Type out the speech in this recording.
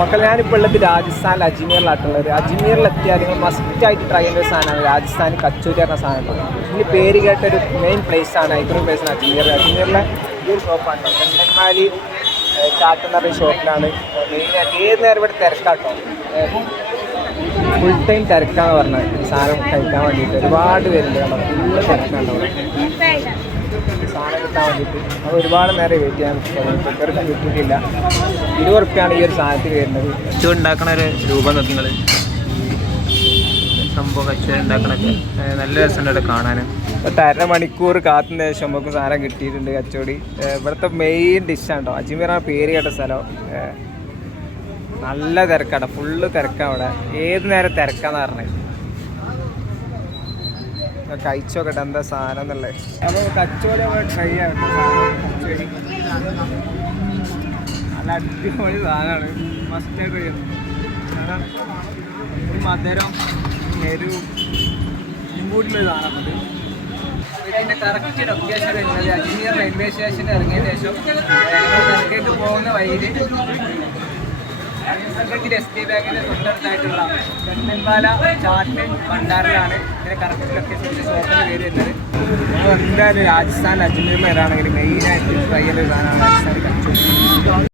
മക്കൾ ഞാനിപ്പോൾ ഉള്ളത് രാജസ്ഥാനിൽ അജ്മീറിലായിട്ടുള്ളത്. അജ്മീറിലെത്തിയാൽ നിങ്ങൾ മസ്റ്റായിട്ട് ട്രൈ ചെയ്യുന്ന ഒരു സാധനമാണ് രാജസ്ഥാനി കച്ചോരി എന്ന സാധനമാണ്. ഇതിന് പേര് കേട്ടൊരു മെയിൻ പ്ലേസാണ്, ഐക്കണിക് പ്ലേസാണ് അജ്മീർ. അജ്മീറിലെ ഈ ഒരു ഷോപ്പാണ് ഗണ്ടൻമാലി ചാട്ട് എന്ന് പറയുന്ന ഷോപ്പിലാണ് മെയിനായിട്ട്. ഏത് നേരം ഇവിടെ തിരക്കാട്ടോ, ഫുൾ ടൈം തിരക്കാന്ന് പറഞ്ഞത് സാധനം കഴിക്കാൻ വേണ്ടിയിട്ട്. ഒരുപാട് പേരുണ്ട്, നമ്മൾ ഫുള്ള് തിരക്കാണ് അവിടെ സാധനം കിട്ടാൻ വേണ്ടിയിട്ട്. അത് ഒരുപാട് നേരം വെയിറ്റ് ചെയ്യാൻ ടിക്കറ്റ് കിട്ടിയിട്ടില്ല. 20 ഉറുപ്പ്യാണ് ഈ ഒരു സാധനത്തിൽ വരുന്നത്. കച്ചവടം ഉണ്ടാക്കണ ഒരു രൂപം നോക്കി നിങ്ങൾ, സംഭവം കച്ചവടം ഉണ്ടാക്കണൊക്കെ നല്ല രസമുണ്ട് ഇവിടെ കാണാൻ. 1.5 മണിക്കൂർ കാത്തിന് ശേഷം നമുക്ക് സാധനം കിട്ടിയിട്ടുണ്ട്. കച്ചോടി ഇവിടുത്തെ മെയിൻ ഡിഷാണ് കേട്ടോ. അജ്മീറാണ് പേര് കേട്ട സ്ഥലം. നല്ല തിരക്കാണ്, ഫുള്ള് തിരക്കാണ് അവിടെ. ഏത് നേരം തിരക്കാന്ന് പറഞ്ഞത്. കഴിച്ചോക്കട്ടെ എന്താ സാധനം എന്നുള്ളത്. അപ്പോൾ കച്ചോടി നമ്മൾ ട്രൈ ചെയ്യാം. കച്ചോടി നല്ല അടിപൊളി സാധനമാണ്, മസ്റ്റായിട്ട് ട്രൈ ചെയ്യണം. കാരണം ഒരു മധുരം എരിവും കൂടിയുള്ളൊരു സാധനമുണ്ട്. ഇതിൻ്റെ കറക്റ്റ് ലൊക്കേഷൻ വരുന്നത് അജ്മീർ റെയിൽവേ സ്റ്റേഷനിൽ ഇറങ്ങിയതിന് ശേഷം തിരക്കേക്ക് പോകുന്ന വഴിയിൽ സംഘത്തിൽ SBI ബാങ്കിൻ്റെ തൊട്ടടുത്തായിട്ടുള്ള ഗണ്ടൻമാല ചാട്ട് ഭണ്ഡാറിലാണ് ഇതിൻ്റെ കറക്റ്റ് ലൊക്കേഷൻ്റെ ഷോപ്പിൻ്റെ പേര് വരുന്നത്. നമ്മൾ എന്തായാലും രാജസ്ഥാൻ അജ്മീറിൽ വരാണെങ്കിൽ മെയിനായിട്ട് ട്രൈ ചെയ്യുന്ന ഒരു സാധനമാണ് രാജസ്ഥാനി കച്ചോടി.